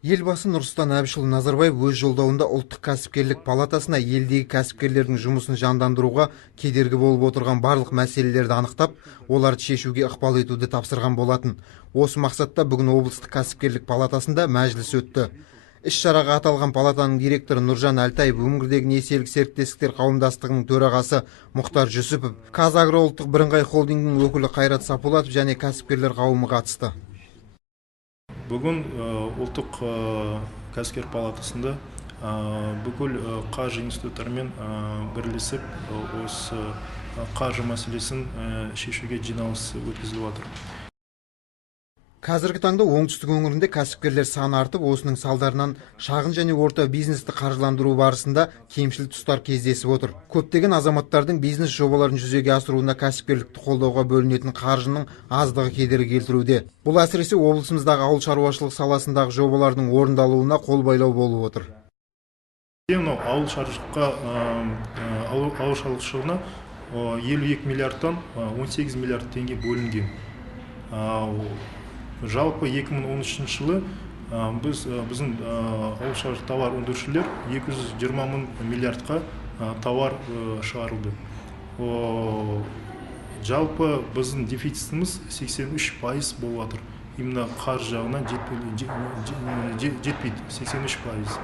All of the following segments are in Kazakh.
Елбасы Нұрсұлтан Әбішұлы Назарбаев өз жолдауында ұлттық кәсіпкерлік палатасына елдегі кәсіпкерлердің жұмысын жандандыруға кедергі болып отырған барлық мәселелерді анықтап, оларды шешуге ықпал етуді тапсырған болатын. Осы мақсатта бүгін облыстық кәсіпкерлік палатасында мәжіліс өтті. Іс-шараға аталған палатаның директоры Нұржан Әлтаев, өңірдегі несиелік серіктестіктер қауымдастығының төрағасы Мұхтар Жүсіпов, Қазагро ұлттық бірыңғай холдингінің өкілі Қайрат Сапулатов және кәсіпкерлер қауымы қатысты. Бүгін ұлттық кәсіпкер палатасында бүкіл қаржы институттарымен бірлесіп осы қаржы мәселесін шешуге жиналыс өткізіліп жатыр. Қазіргі таңда оңтүстік өңірінде кәсіпкерлер саны артып, осының салдарынан шағын және орта бизнесті қаржыландыру барысында кемшіл тұстар кездесіп отыр. Көптеген азаматтардың бизнес жобаларын жүзеге асыруына кәсіпкерлікті қолдауға бөлінетін қаржының аздығы кедергі келтіруде. Бұл әсіресе облысымыздағы ауыл шаруашылық саласындағы жобалардың орындалуына қол байлау болып отыр. Ауыл шаруашылығына 52 миллиардтан 18 миллиард теңге бөлінген. Жалпы 2013 жылы біздің ауыл шаруашылық тауар өндірушілер 220 мың миллиардқа тауар шығарылды. Жалпы біздің дефицитіміз 83% болып жатыр. Именно қаржы жағынан жетпейді 83%.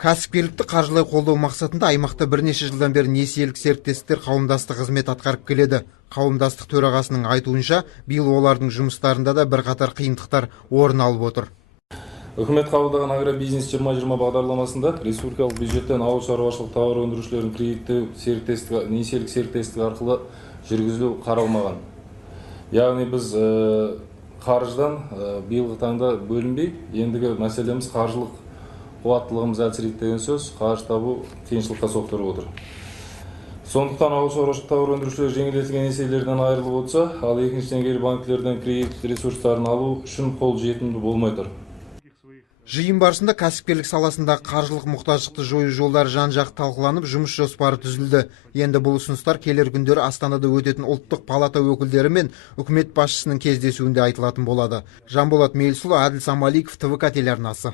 Кәсіпкерлікті қаржылай қолдау мақсатында аймақта бірнеше жылдан бері несиелік серіктестіктер қауымдастық қызмет атқарып келеді. Қауымдастық төрағасының айтуынша, биыл олардың жұмыстарында да бірқатар қиындықтар орын алып отыр. Үкімет қабылдаған агробизнес 2020 бағдарламасында республикалық бюджеттен ауыл шаруашылық тауар өндірушілерін кредиттеу несиелік серіктестік арқылы жүргізілу қаралмаған. Яғни біз қаржыдан биылғы таңда бөлінбей, ендігі мәселеміз қаржылық қуаттылығымыз әлсірейді деген сөз, қаржы табу қиыншылыққа соқтырып отыр. Сондықтан ауыл шаруашылық тауар өндірушілер жеңілдетілген несиелерден айырылып отырса, ал екінші деңгейлі банктерден кредит ресурстарын алу үшін қол жетімді болмай тұр. Жиын барысында кәсіпкерлік саласындағы қаржылық мұқтаждықты жою жолдары жан-жақты талқыланып, жұмыс жоспары түзілді. Енді бұл ұсыныстар келер күндері Астанада өтетін ұлттық палата өкілдері мен үкімет басшысының кездесуінде айтылатын болады. Жанболат Мелсұлы, Әділ Самаликов, ТВК телеарнасы.